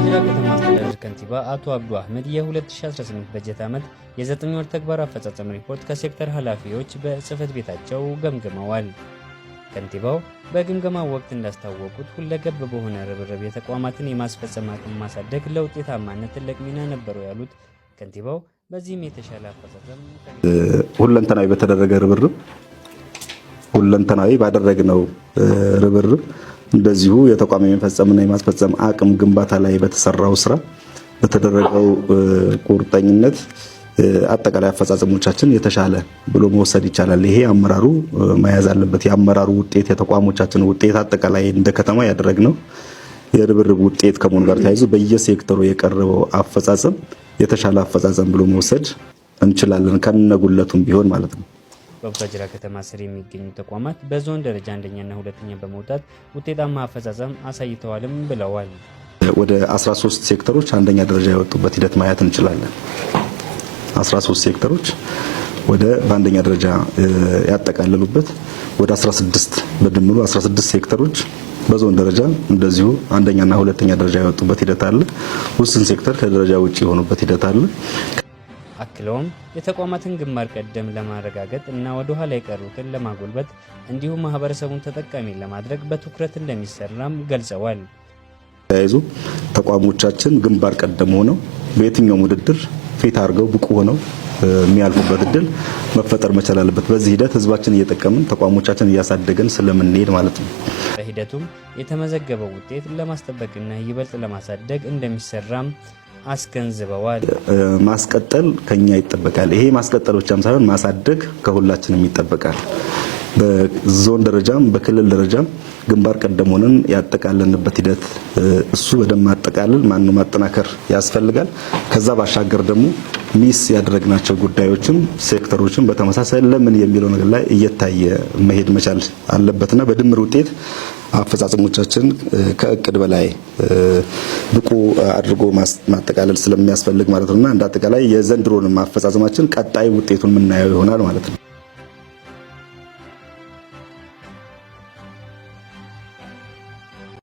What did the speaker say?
የቡታጅራ ከተማ አስተዳደር ከንቲባ አቶ አብዱ አህመድ የ2018 በጀት ዓመት የ9 ወር ተግባር አፈጻጸም ሪፖርት ከሴክተር ኃላፊዎች በጽህፈት ቤታቸው ገምግመዋል። ከንቲባው በግምገማው ወቅት እንዳስታወቁት ሁለገብ በሆነ ርብርብ የተቋማትን የማስፈጸም አቅም ማሳደግ ለውጤታማነት ትልቅ ሚና ነበረው ያሉት ከንቲባው በዚህም የተሻለ አፈጻጸም ሁለንተናዊ በተደረገ ርብርብ ሁለንተናዊ ባደረግነው ርብርብ እንደዚሁ የተቋም የመፈጸምና የማስፈጸም አቅም ግንባታ ላይ በተሰራው ስራ በተደረገው ቁርጠኝነት አጠቃላይ አፈጻጸሞቻችን የተሻለ ብሎ መውሰድ ይቻላል። ይሄ አመራሩ መያዝ አለበት። የአመራሩ ውጤት የተቋሞቻችን ውጤት አጠቃላይ እንደ ከተማ ያደረግነው የርብርብ ውጤት ከመሆኑ ጋር ተያይዞ በየሴክተሩ የቀረበው አፈጻጸም የተሻለ አፈጻጸም ብሎ መውሰድ እንችላለን ከነጉለቱም ቢሆን ማለት ነው። በቡታጅራ ከተማ ስር የሚገኙ ተቋማት በዞን ደረጃ አንደኛና ሁለተኛ በመውጣት ውጤታማ አፈጻጸም አሳይተዋልም ብለዋል። ወደ 13 ሴክተሮች አንደኛ ደረጃ የወጡበት ሂደት ማየት እንችላለን። 13 ሴክተሮች ወደ በአንደኛ ደረጃ ያጠቃለሉበት ወደ 16 በድምሩ 16 ሴክተሮች በዞን ደረጃ እንደዚሁ አንደኛና ሁለተኛ ደረጃ የወጡበት ሂደት አለ። ውስን ሴክተር ከደረጃ ውጪ የሆኑበት ሂደት አለ። አክለውም የተቋማትን ግንባር ቀደም ለማረጋገጥ እና ወደ ኋላ የቀሩትን ለማጎልበት እንዲሁም ማህበረሰቡን ተጠቃሚ ለማድረግ በትኩረት እንደሚሰራም ገልጸዋል። ተያይዞ ተቋሞቻችን ግንባር ቀደም ሆነው በየትኛውም ውድድር ፊት አድርገው ብቁ ሆነው የሚያልፉበት እድል መፈጠር መቻል አለበት። በዚህ ሂደት ህዝባችን እየጠቀምን ተቋሞቻችን እያሳደገን ስለምንሄድ ማለት ነው። በሂደቱም የተመዘገበው ውጤት ለማስጠበቅና ይበልጥ ለማሳደግ እንደሚሰራም አስገንዝበዋል። ማስቀጠል ከኛ ይጠበቃል። ይሄ ማስቀጠል ብቻም ሳይሆን ማሳደግ ከሁላችንም ይጠበቃል። በዞን ደረጃም በክልል ደረጃም ግንባር ቀደም ሆነን ያጠቃለንበት ሂደት እሱ በደንብ ማጠቃለል ማጠናከር ያስፈልጋል። ከዛ ባሻገር ደግሞ ሚስ ያደረግናቸው ጉዳዮችም ሴክተሮችም በተመሳሳይ ለምን የሚለው ነገር ላይ እየታየ መሄድ መቻል አለበትና በድምር ውጤት አፈጻጸሞቻችን ከእቅድ በላይ ብቁ አድርጎ ማጠቃለል ስለሚያስፈልግ ማለት ነውና እንደ አጠቃላይ የዘንድሮንም አፈጻጸማችን ቀጣይ ውጤቱን የምናየው ይሆናል ማለት ነው።